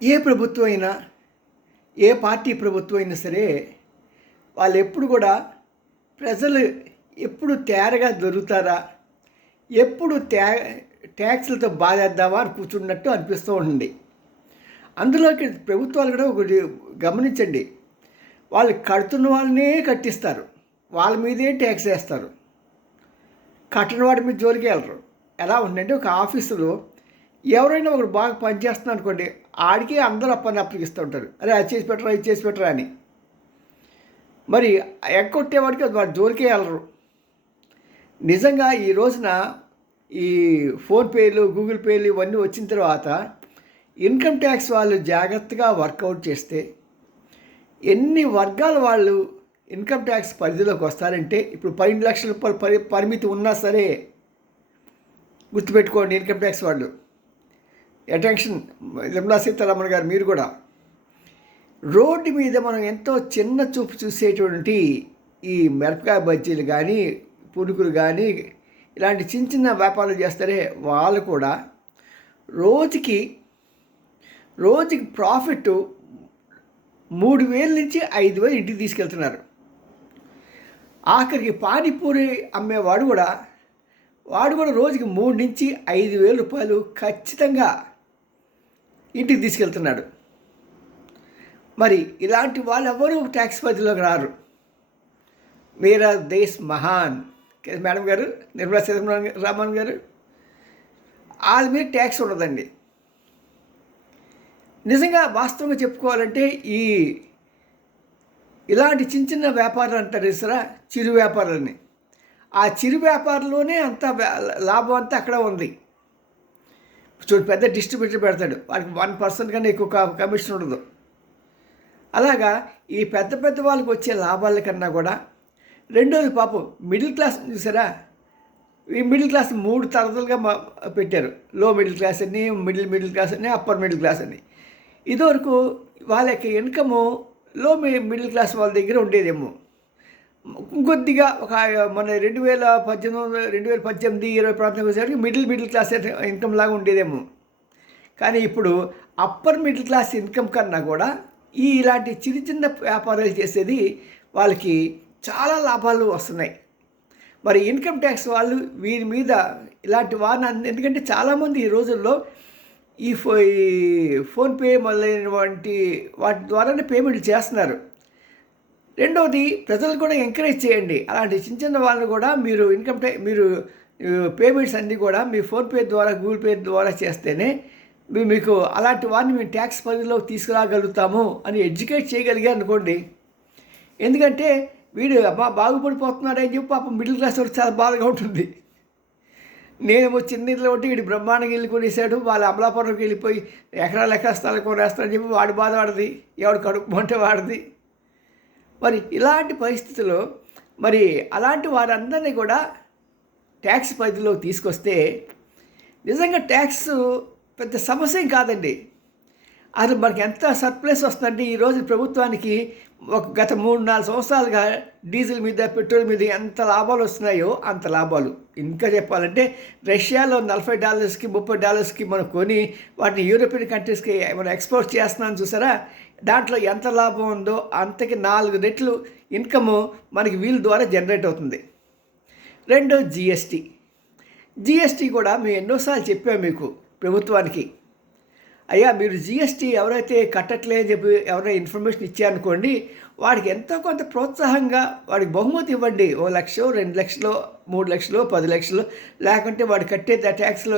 ఏ ప్రభుత్వం అయినా, ఏ పార్టీ ప్రభుత్వం అయినా సరే, వాళ్ళు ఎప్పుడు కూడా ప్రజలు ఎప్పుడు తేరగా దొరుకుతారా, ఎప్పుడు ట్యాక్సులతో బాధేద్దామా అని కూర్చున్నట్టు అనిపిస్తూ ఉంటుంది. అందులోకి ప్రభుత్వాలు కూడా ఒకటి గమనించండి, వాళ్ళు కడుతున్న వాళ్ళనే కట్టిస్తారు, వాళ్ళ మీదే ట్యాక్స్ వేస్తారు, కట్టని వాడి మీద జోలికి వెళ్ళరు. ఎలా ఉందంటే, ఒక ఆఫీసులో ఎవరైనా ఒకరు బాగా పనిచేస్తున్నారు అనుకోండి, ఆడికి అందరూ అప్పగిస్తూ ఉంటారు, అరే అది చేసి పెట్టరా, ఇది చేసి పెట్టరా అని. మరి ఎగ్గొట్టేవాడికి వాడు జోలికే వెళ్ళరు. నిజంగా ఈ రోజున ఈ ఫోన్పేలు, గూగుల్ పేలు ఇవన్నీ వచ్చిన తర్వాత ఇన్కమ్ ట్యాక్స్ వాళ్ళు జాగ్రత్తగా వర్కౌట్ చేస్తే ఎన్ని వర్గాల వాళ్ళు ఇన్కమ్ ట్యాక్స్ పరిధిలోకి వస్తారంటే, ఇప్పుడు 12 లక్షల రూపాయలు పరిమితి ఉన్నా సరే, గుర్తుపెట్టుకోండి ఇన్కమ్ ట్యాక్స్ వాళ్ళు. అటెన్షన్ నిర్మలా సీతారామన్ గారు, మీరు కూడా రోడ్డు మీద మనం ఎంతో చిన్న చూపు చూసేటువంటి ఈ మిరపకాయ బజ్జీలు కానీ, పునుకులు కానీ, ఇలాంటి చిన్న చిన్న వ్యాపారాలు చేస్తారే, వాళ్ళు కూడా రోజుకి ప్రాఫిట్ 3,000 నుంచి 5,000 ఇంటికి తీసుకెళ్తున్నారు. ఆఖరికి పానీపూరి అమ్మేవాడు కూడా రోజుకి 3 నుంచి 5,000 రూపాయలు ఖచ్చితంగా ఇంటికి తీసుకెళ్తున్నాడు. మరి ఇలాంటి వాళ్ళు ఎవరు ట్యాక్స్ పరిధిలోకి రారు. మేరా దేశ్ మహాన్ మేడం గారు, నిర్మలా సీతారామన్ గారు, వాళ్ళ మీద ట్యాక్స్ ఉండదండి. నిజంగా వాస్తవంగా చెప్పుకోవాలంటే ఇలాంటి చిన్న చిన్న వ్యాపారాలు అంటారు సరే, చిరు వ్యాపారాలని, ఆ చిరు వ్యాపారంలోనే అంత లాభం అంతా అక్కడ ఉంది. చూడు, పెద్ద డిస్ట్రిబ్యూటర్ పెడతాడు, వాడికి 1% కన్నా ఎక్కువ కమిషన్ ఉండదు. అలాగా ఈ పెద్ద వాళ్ళకి వచ్చే లాభాల కన్నా కూడా రెండోది పాపం మిడిల్ క్లాస్ చూసారా, ఈ మిడిల్ క్లాస్ 3 తరగతులుగా పెట్టారు. లో మిడిల్ క్లాస్ అని, మిడిల్ క్లాస్ అని, అప్పర్ మిడిల్ క్లాస్ అని. ఇదివరకు వాళ్ళ యొక్క ఇన్కము లో మిడిల్ క్లాస్ వాళ్ళ దగ్గర ఉండేదేమో, ఇంకొద్దిగా ఒక మన 2018-2020 ప్రాంతం వచ్చేసరికి మిడిల్ క్లాస్ ఇన్కమ్ లాగా ఉండేదేమో. కానీ ఇప్పుడు అప్పర్ మిడిల్ క్లాస్ ఇన్కమ్ కన్నా కూడా ఇలాంటి చిన్న చిన్న వ్యాపారాలు చేసేది వాళ్ళకి చాలా లాభాలు వస్తున్నాయి. మరి ఇన్కమ్ ట్యాక్స్ వాళ్ళు వీరి మీద ఇలాంటి వారిని, ఎందుకంటే చాలామంది ఈ రోజుల్లో ఈ ఫోన్పే మొదలైనటువంటి వాటి ద్వారానే పేమెంట్లు చేస్తున్నారు. రెండవది, ప్రజలు కూడా ఎంకరేజ్ చేయండి, అలాంటి చిన్న చిన్న వాళ్ళని కూడా మీరు మీరు పేమెంట్స్ అన్నీ కూడా మీ ఫోన్పే ద్వారా, గూగుల్ పే ద్వారా చేస్తేనే మీకు అలాంటి వారిని మేము ట్యాక్స్ పరిధిలోకి తీసుకురాగలుగుతాము అని ఎడ్యుకేట్ చేయగలిగారు అనుకోండి. ఎందుకంటే వీడు అబ్బా బాగుపడిపోతున్నాడు అని చెప్పి పాపం మిడిల్ క్లాస్ వాడు చాలా బాధగా ఉంటుంది. నేనేమో చిన్న ఇల్లు ఉంటే వీడు బ్రహ్మాండంగా ఇల్లు కొనేసాడు, వాళ్ళ అమలాపురంకి వెళ్ళిపోయి ఎకరాల స్థలాలు కొనేస్తాడని చెప్పి వాడి బాధ వాడిది, ఎవడు కడుపుమంటే వాడిది. మరి ఇలాంటి పరిస్థితుల్లో మరి అలాంటి వారందరినీ కూడా ట్యాక్స్ పరిధిలోకి తీసుకొస్తే నిజంగా ట్యాక్స్ పెద్ద సమస్య కాదండి. అది మనకి ఎంత సర్ప్లస్ వస్తుందంటే, ఈరోజు ప్రభుత్వానికి గత 3-4 సంవత్సరాలుగా డీజిల్ మీద, పెట్రోల్ మీద ఎంత లాభాలు వస్తున్నాయో అంత లాభాలు. ఇంకా చెప్పాలంటే రష్యాలో $40కి $30కి మనం కొని వాటిని యూరోపియన్ కంట్రీస్కి మనం ఎక్స్పోర్ట్ చేస్తున్నాం చూసారా, దాంట్లో ఎంత లాభం ఉందో అంతకి 4 రెట్లు ఇన్కము మనకి వీళ్ళ ద్వారా జనరేట్ అవుతుంది. రెండో జిఎస్టీ కూడా మేము ఎన్నోసార్లు చెప్పాము మీకు ప్రభుత్వానికి, అయ్యా మీరు జిఎస్టీ ఎవరైతే కట్టట్లేదని చెప్పి ఎవరైనా ఇన్ఫర్మేషన్ ఇచ్చారనుకోండి, వాడికి ఎంతో కొంత ప్రోత్సాహంగా వాడికి బహుమతి ఇవ్వండి. 1,00,000, 2,00,000, 3,00,000, 10,00,000, లేకుంటే వాడు కట్టే ట్యాక్స్లో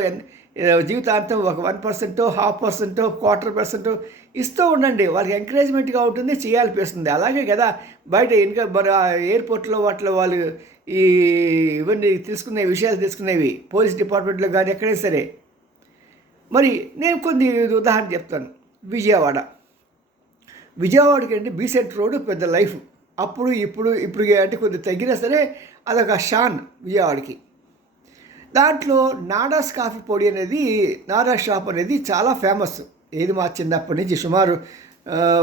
జీవితాంతం ఒక 1%, 0.5%, 1/4% ఇస్తూ ఉండండి. వాళ్ళకి ఎంకరేజ్మెంట్గా ఉంటుంది, చేయాల్పిస్తుంది. అలాగే కదా బయట ఇంకా మన ఎయిర్పోర్ట్లో వాటిలో వాళ్ళు ఇవన్నీ విషయాలు తెలుసుకునేవి, పోలీస్ డిపార్ట్మెంట్లో కానీ ఎక్కడైనా సరే. మరి నేను కొన్ని ఉదాహరణ చెప్తాను. విజయవాడకి అంటే బీసెంట్ రోడ్డు పెద్ద లైఫ్. అప్పుడు ఇప్పుడు అంటే కొద్దిగా తగ్గినా సరే అదొక షాన్ విజయవాడకి. దాంట్లో నాడాస్ కాఫీ పొడి అనేది, నాడా షాప్ అనేది చాలా ఫేమస్. ఏది మా చిన్నప్పటి నుంచి సుమారు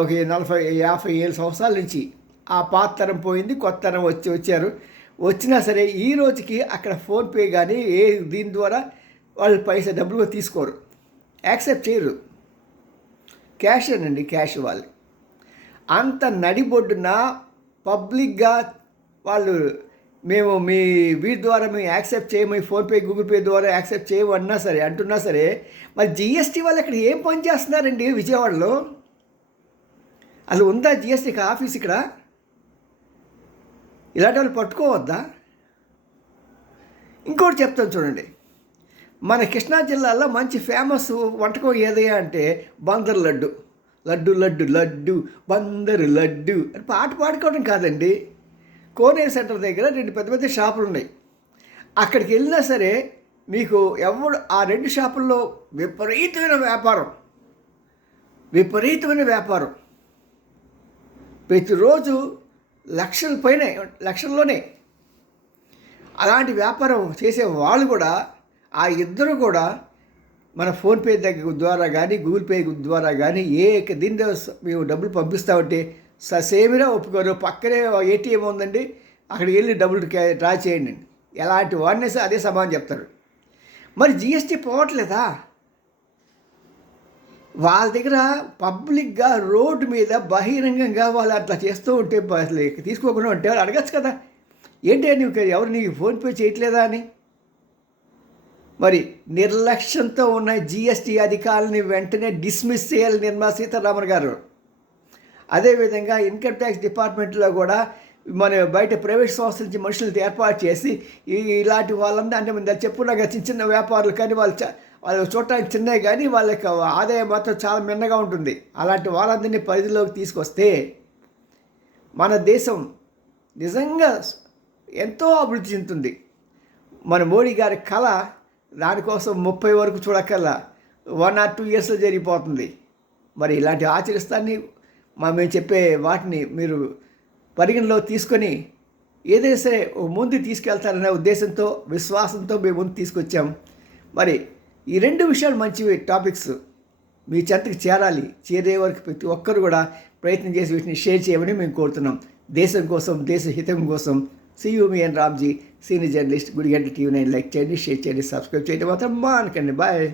ఒక 40-50 సంవత్సరాల నుంచి. ఆ పాత తరం పోయింది, కొత్త తరం వచ్చారు. వచ్చినా సరే ఈ రోజుకి అక్కడ ఫోన్పే కానీ దీని ద్వారా వాళ్ళు డబ్బులు తీసుకోరు, యాక్సెప్ట్ చేయరు. క్యాషేనండి, క్యాష్ ఇవ్వాలి. అంత నడిబొడ్డున పబ్లిక్గా వాళ్ళు మేము వీటి ద్వారా మేము యాక్సెప్ట్ చేయము, ఫోన్పే గూగుల్ పే ద్వారా యాక్సెప్ట్ చేయము అంటున్నా సరే మరి జిఎస్టీ వాళ్ళు ఇక్కడ ఏం పని చేస్తున్నారండి విజయవాడలో? అసలు ఉందా జిఎస్టీకి ఆఫీస్ ఇక్కడ? ఇలాంటి వాళ్ళు పట్టుకోవద్దా? ఇంకోటి చెప్తాను చూడండి, మన కృష్ణా జిల్లాలో మంచి ఫేమస్ వంటకం ఏదయ్యా అంటే బందర్ లడ్డు. లడ్డు లడ్డు లడ్డు బందరు లడ్డు అని పాట పాడుకోవడం కాదండి. కోనేరు సెంటర్ దగ్గర 2 పెద్ద పెద్ద షాపులు ఉన్నాయి. అక్కడికి వెళ్ళినా సరే మీకు ఆ 2 షాపుల్లో విపరీతమైన వ్యాపారం. ప్రతిరోజు లక్షల్లోనే అలాంటి వ్యాపారం చేసే వాళ్ళు కూడా, ఆ ఇద్దరు కూడా మన ఫోన్పే ద్వారా కానీ గూగుల్ పే ద్వారా కానీ దీని మేము డబ్బులు పంపిస్తామంటే ససేమిరా ఒప్పుకోరు. పక్కనే ఏటీఎం ఉందండి, అక్కడికి వెళ్ళి డబ్బులు డ్రా చేయండి, ఎలాంటి వాడినే అదే సమాధానం చెప్తారు. మరి జిఎస్టీ పోవట్లేదా? వాళ్ళ దగ్గర పబ్లిక్గా రోడ్డు మీద బహిరంగంగా వాళ్ళు అట్లా చేస్తూ ఉంటే తీసుకోకుండా ఉంటే వాళ్ళు అడగచ్చు కదా, ఏంటి నువ్వు ఎవరు నీకు ఫోన్పే చేయట్లేదా అని. మరి నిర్లక్ష్యంతో ఉన్న జిఎస్టీ అధికారులని వెంటనే డిస్మిస్ చేయాలి నిర్మలా సీతారామన్ గారు. అదేవిధంగా ఇన్కమ్ ట్యాక్స్ డిపార్ట్మెంట్లో కూడా మన బయట ప్రైవేట్ సంస్థల నుంచి మనుషులతో ఏర్పాటు చేసి ఇలాంటి వాళ్ళందరూ అంటే చెప్పుకున్నాక చిన్న వ్యాపారులు కానీ వాళ్ళు చూడటానికి చిన్నవి కానీ వాళ్ళకి ఆదాయం మాత్రం చాలా మిన్నగా ఉంటుంది. అలాంటి వాళ్ళందరినీ పరిధిలోకి తీసుకొస్తే మన దేశం నిజంగా ఎంతో అభివృద్ధి చెందుతుంది. మన మోడీ గారి కళ దానికోసం 30 వరకు చూడక్కల్లా 1 or 2 yearsలో జరిగిపోతుంది. మరి ఇలాంటి ఆచరిస్తాన్ని మేము చెప్పే వాటిని మీరు పరిగణలో తీసుకొని ఏదైనా సరే ముందు తీసుకెళ్తారనే ఉద్దేశంతో, విశ్వాసంతో మేము ముందు తీసుకొచ్చాం. మరి ఈ 2 విషయాలు మంచివి టాపిక్స్ మీ చెంతకు చేరే వరకు ప్రతి ఒక్కరు కూడా ప్రయత్నం చేసి వీటిని షేర్ చేయమని మేము కోరుతున్నాం. దేశం కోసం, దేశ హితం కోసం. సియూ రామ్జీ, సీనియర్ జర్నలిస్ట్, గుడిగంట TV9. లైక్ చేయండి, షేర్ చేయండి, సబ్స్క్రైబ్ చేయడం మాత్రం మానకండి. బాయ్.